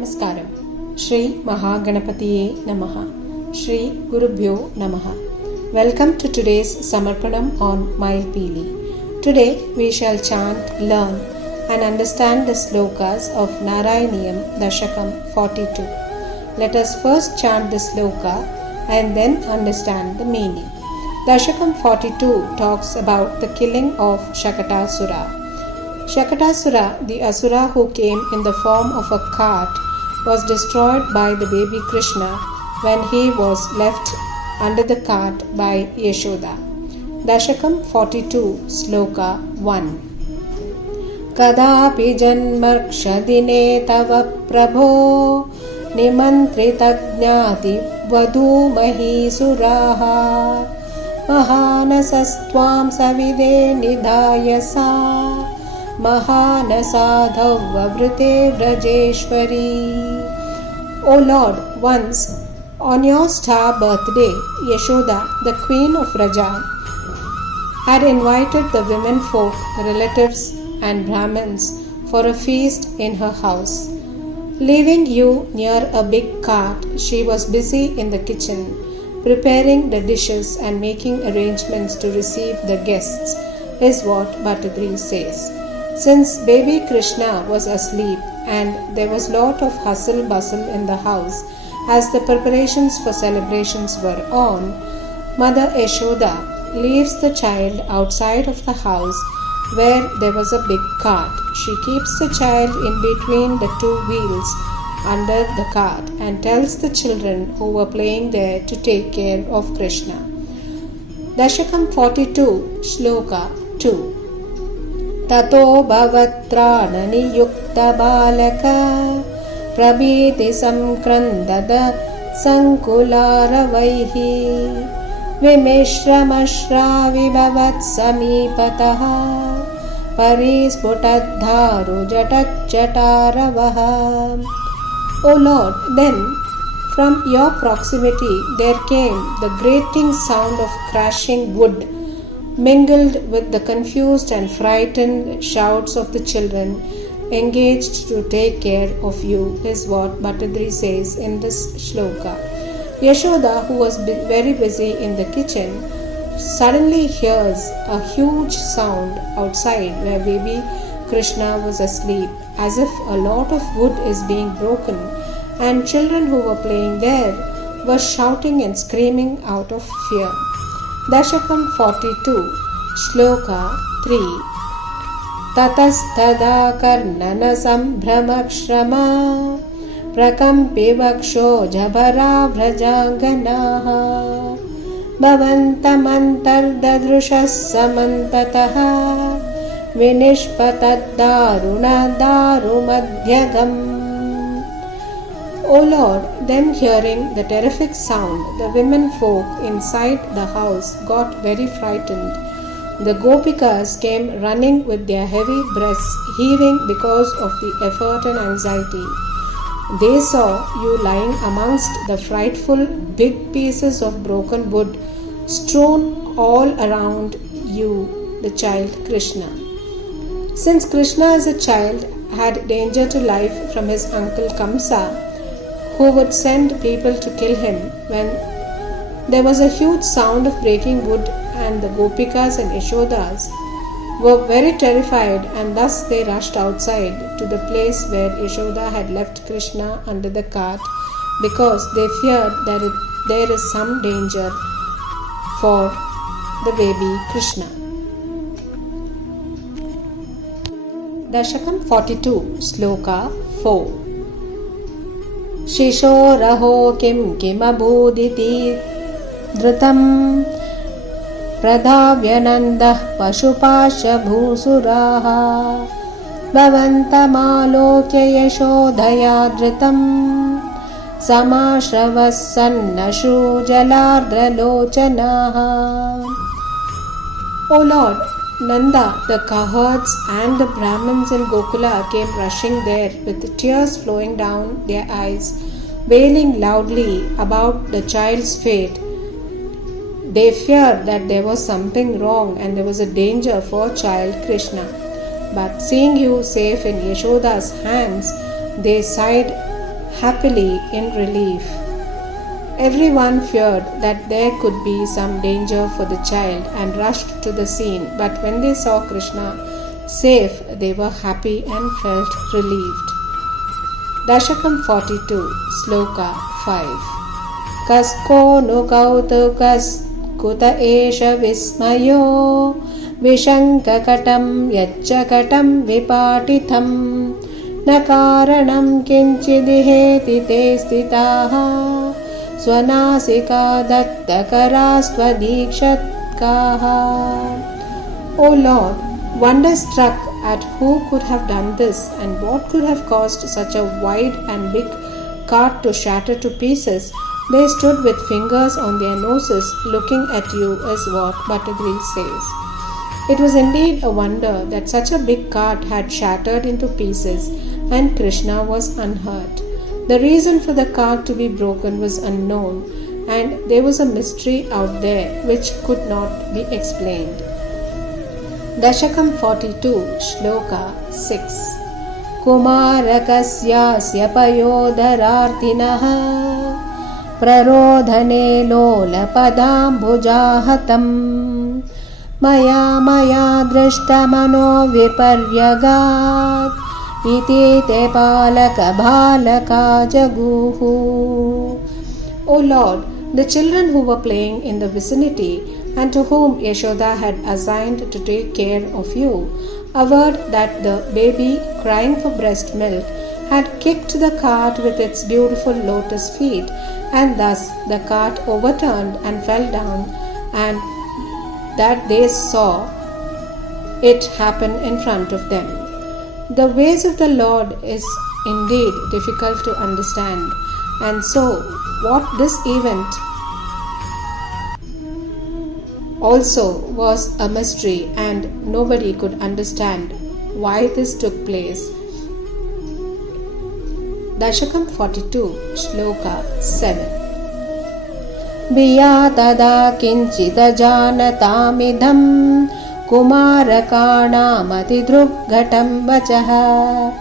Namaskaram. Shri Mahaganapatiye Namah. Shri Gurubhyo Namah. Welcome to today's samarpanam on Mayilpeeli. Today we shall chant, learn and understand the slokas of Narayaneeyam Dasakam 42. Let us first chant the sloka and then understand the meaning. Dasakam 42 talks about the killing of Shakatasuran. Shakatasura, the asura who came in the form of a cart, was destroyed by the baby Krishna when he was left under the cart by Yashoda. Dasakam 42, Sloka 1. Kadapi janmakshadine tava prabho nimantritagnyati vadu mahisuraha mahanasastvam savide nidayasa Mahanasadhavavrite Vrajeshwari. O Lord, once on your star birthday, Yashoda, the queen of Vraja, had invited the women folk, relatives and Brahmins for a feast in her house. Leaving you near a big cart, she was busy in the kitchen, preparing the dishes and making arrangements to receive the guests, is what Bhattadri says. Since baby Krishna was asleep and there was lot of hustle bustle in the house as the preparations for celebrations were on, Mother Yashoda leaves the child outside of the house where there was a big cart. She keeps the child in between the two wheels under the cart and tells the children who were playing there to take care of Krishna. Dasakam 42, Shloka 2. Tato bhavatrānani yukta balaka prabhiti samkrandada sankulara-vaihi vimishramashra vibhavat samipataha parisputadharu jatatchataravaha. O Lord, then from your proximity there came the grating sound of crashing wood, mingled with the confused and frightened shouts of the children engaged to take care of you, is what Bhattadri says in this shloka. Yashoda, who was very busy in the kitchen, suddenly hears a huge sound outside where baby Krishna was asleep, as if a lot of wood is being broken, and children who were playing there were shouting and screaming out of fear. Dasakam 42, Shloka 3. Tatastada karnana sambhramakṣrama prakampi vaksho jabhara vrajanganaha bhavantamantardadrushas samantataha vinishpataddaruna darumadhyagam. O Lord, then hearing the terrific sound, the women folk inside the house got very frightened. The gopikas came running with their heavy breasts heaving because of the effort and anxiety. They saw you lying amongst the frightful big pieces of broken wood strewn all around you, the child Krishna. Since Krishna as a child had danger to life from his uncle Kamsa, who would send people to kill him, when there was a huge sound of breaking wood, and the Gopikas and Yashodas were very terrified, and thus they rushed outside to the place where Yashoda had left Krishna under the cart, because they feared that there is some danger for the baby Krishna. Dasakam 42, Sloka 4. Shishoraho kim kimabhuditi dhrutam pradhavyanandah pashupasha bhusuraha bhavantamalokya yashodhaya dhritam samashravasannashu jalardralochanaha. O Lord, Nanda, the cowherds and the Brahmins in Gokula came rushing there with tears flowing down their eyes, wailing loudly about the child's fate. They feared that there was something wrong and there was a danger for child Krishna. But seeing you safe in Yashoda's hands, they sighed happily in relief. Everyone feared that there could be some danger for the child and rushed to the scene, but when they saw Krishna safe, they were happy and felt relieved. Dasakam 42, Sloka 5. Kasko nu kautukas kuta esha vismayo vishankakatam yachakatam vipatitham nakaranam kinchidiheti te stitaha swanasika dattakarastvadikshitkaha. O Lord, wonder struck at who could have done this and what could have caused such a wide and big cart to shatter to pieces, they stood with fingers on their noses looking at you, is what Bhattadri says. It was indeed a wonder that such a big cart had shattered into pieces and Krishna was unhurt. The reason for the cart to be broken was unknown, and there was a mystery out there which could not be explained. Dasakam 42, Shloka 6. Kumarakasyasya payodarartinaha prarodhane lolapadambujahatam maya drishtamano viparyagat iti te palaka bhalaka jaguhu. O Lord, the children who were playing in the vicinity and to whom Yashoda had assigned to take care of you averred that the baby, crying for breast milk, had kicked the cart with its beautiful lotus feet, and thus the cart overturned and fell down, and that they saw it happen in front of them. The ways of the Lord is indeed difficult to understand, and so what this event also was a mystery, and nobody could understand why this took place. Dasakam 42, Shloka 7. Biya tada kinchita janatamidham kumarakāṇāmati druggatam vacaha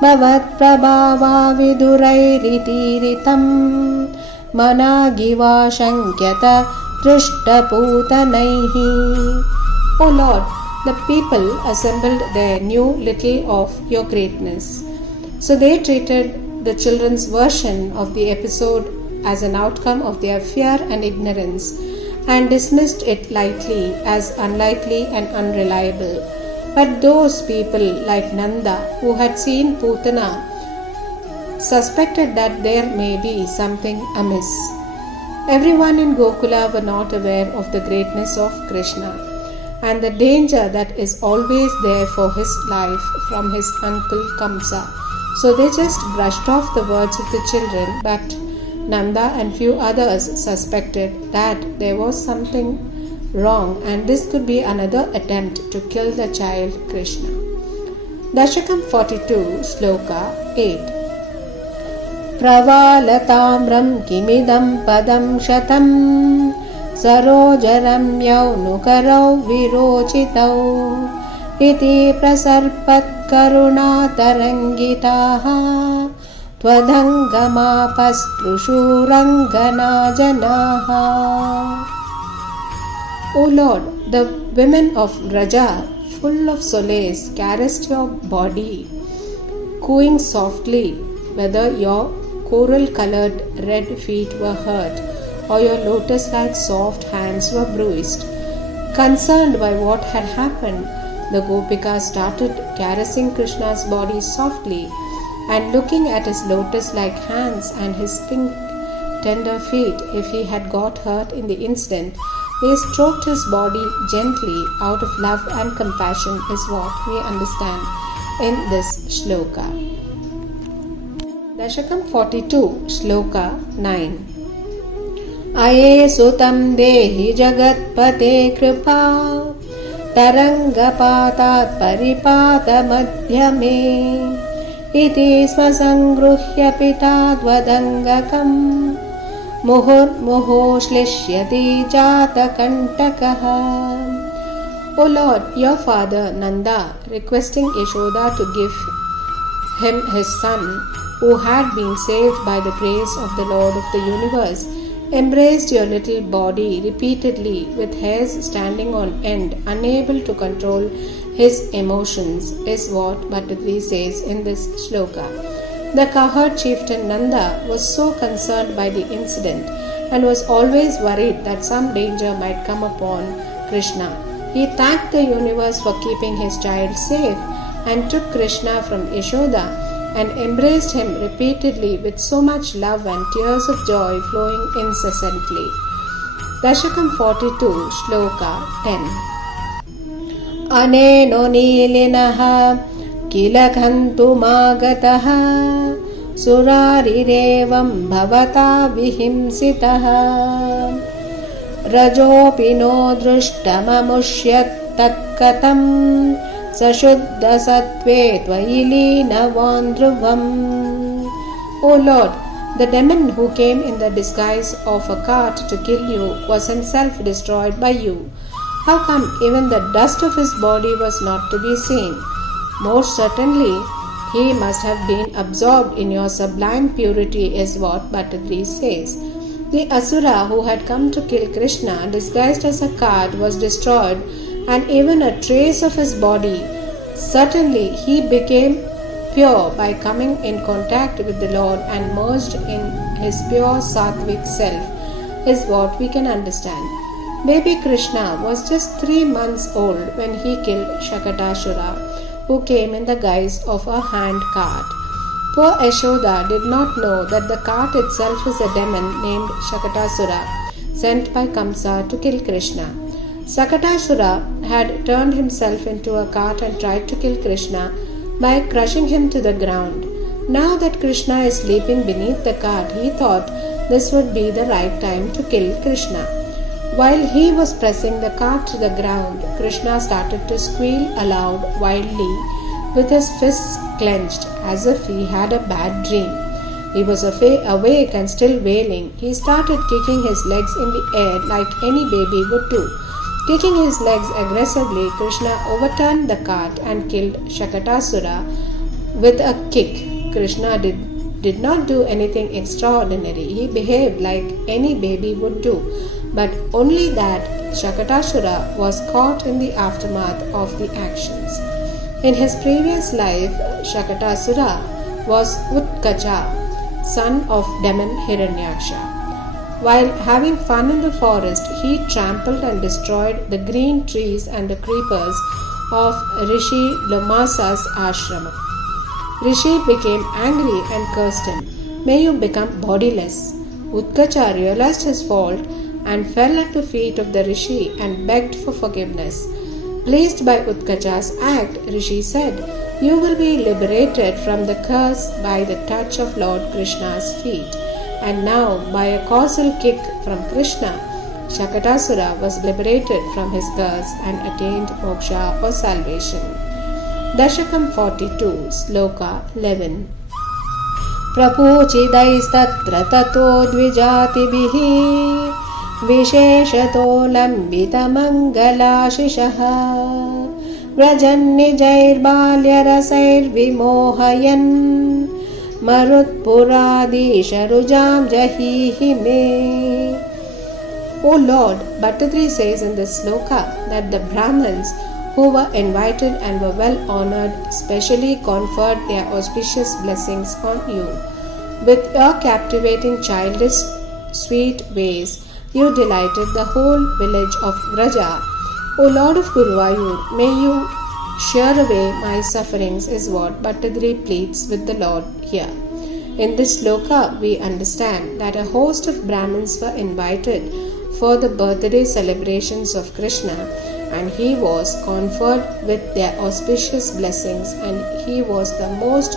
bhavat prabhava vidurairitiiritam managiva shankyata drishtaputanaihi. O Lord, the people assembled there knew little of your greatness. So they treated the children's version of the episode as an outcome of their fear and ignorance, and dismissed it lightly as unlikely and unreliable. But those people like Nanda, who had seen Putana, suspected that there may be something amiss. Everyone in Gokula were not aware of the greatness of Krishna and the danger that is always there for his life from his uncle Kamsa. So they just brushed off the words of the children, but Nanda and few others suspected that there was something wrong, and this could be another attempt to kill the child Krishna. Dasakam 42, Sloka 8. Pravalatamram kimidam padam shatam sarojaram yaunukarau virochitau iti prasarpat karuna tarangitaha tvadangamapastrushurangana janaha. O Lord, the women of Raja, full of solace, caressed your body, cooing softly whether your coral-colored red feet were hurt or your lotus-like soft hands were bruised. Concerned by what had happened, the Gopika started caressing Krishna's body softly, and looking at his lotus-like hands and his pink tender feet. If he had got hurt in the incident, they stroked his body gently out of love and compassion, is what we understand in this shloka. Dashakam 42, Shloka 9. Aye sutam dehi jagatpate kripa tarangapatat paripata madhyame iti swasangruhya pita dvadangakam muhur shlishyati jata kantakaha. O Lord, your father Nanda, requesting Yashoda to give him his son, who had been saved by the grace of the Lord of the universe, embraced your little body repeatedly with hairs standing on end, unable to control his emotions, is what Bhattadri says in this shloka. The cowherd chieftain Nanda was so concerned by the incident and was always worried that some danger might come upon Krishna. He thanked the universe for keeping his child safe and took Krishna from Yashoda and embraced him repeatedly with so much love and tears of joy flowing incessantly. Dasakam 42, Shloka 10. Aneno nilinaha kilakhantumagataha surarirevam bhavata vihimsitaha rajopi no drushtamamushyat takkatam Sashuddha sattve tvayilina vandruvam. O Lord, the demon who came in the disguise of a cart to kill you was himself destroyed by you. How come even the dust of his body was not to be seen? Most certainly, he must have been absorbed in your sublime purity, is what Bhattadri says. The Asura who had come to kill Krishna disguised as a cart was destroyed, and even a trace of his body. Certainly he became pure by coming in contact with the Lord and merged in his pure sattvic self, is what we can understand. Baby Krishna was just 3 months old when he killed Shakatasura, who came in the guise of a hand cart. Poor Yashoda did not know that the cart itself is a demon named Shakatasura, sent by Kamsa to kill Krishna. Shakatasura had turned himself into a cart and tried to kill Krishna by crushing him to the ground. Now that Krishna is sleeping beneath the cart, he thought this would be the right time to kill Krishna. While he was pressing the cart to the ground, Krishna started to squeal aloud wildly with his fists clenched as if he had a bad dream. He was awake and still wailing. He started kicking his legs in the air like any baby would do. Kicking his legs aggressively, Krishna overturned the cart and killed Shakatasura with a kick. Krishna did not do anything extraordinary. He behaved like any baby would do, but only that Shakatasura was caught in the aftermath of the actions. In his previous life, Shakatasura was Utkacha, son of demon Hiranyaksha. While having fun in the forest, he trampled and destroyed the green trees and the creepers of Rishi Lomasa's ashrama. Rishi became angry and cursed him. May you become bodiless. Utkacha realized his fault and fell at the feet of the Rishi and begged for forgiveness. Pleased by Utkacha's act, Rishi said, "You will be liberated from the curse by the touch of Lord Krishna's feet." And now, by a causal kick from Krishna, Shakatasura was liberated from his curse and attained moksha or salvation. Dasakam 42, Sloka 11. Prapuchidaistattra tato dvijatibihi visheshato lambita mangalashishaha vrajannijairbalyarasair vimohayan Marutpuradisharujam jahihi me. O Lord, Bhattadri says in this sloka that the Brahmins who were invited and were well honored specially conferred their auspicious blessings on you. With your captivating childish sweet ways, you delighted the whole village of Vraja. O Lord of Gurubhyo, may you shear away my sufferings, is what Bhattadri pleads with the Lord here. In this sloka, we understand that a host of Brahmins were invited for the birthday celebrations of Krishna, and he was conferred with their auspicious blessings, and he was the most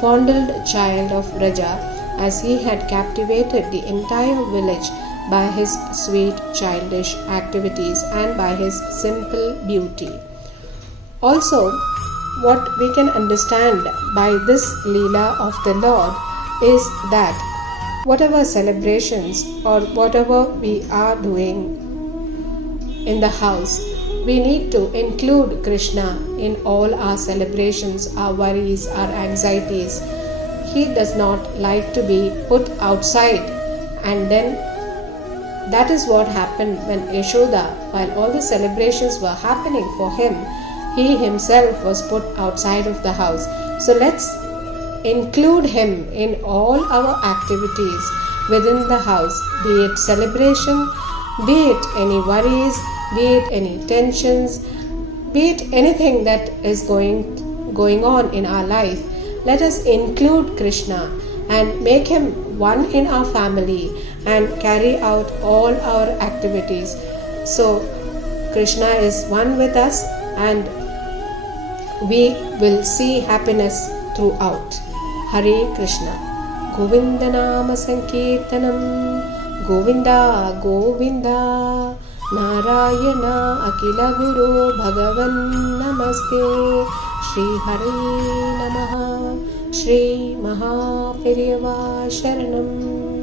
fondled child of Vraja, as he had captivated the entire village by his sweet childish activities and by his simple beauty. Also, what we can understand by this Leela of the Lord is that whatever celebrations or whatever we are doing in the house, we need to include Krishna in all our celebrations, our worries, our anxieties. he does not like to be put outside. And then that is what happened when Yashoda, while all the celebrations were happening for him, he himself was put outside of the house. So let's include him in all our activities within the house, be it celebration, be it any worries, be it any tensions, be it anything that is going on in our life. Let us include Krishna and make him one in our family and carry out all our activities. So Krishna is one with us and we will see happiness throughout. Hare Krishna. Govinda Nama Sankirtanam. Govinda Govinda. Narayana Akila Guru Bhagavan Namaste. Shri Haraye Namah. Shri Maha Periyava Sharanam.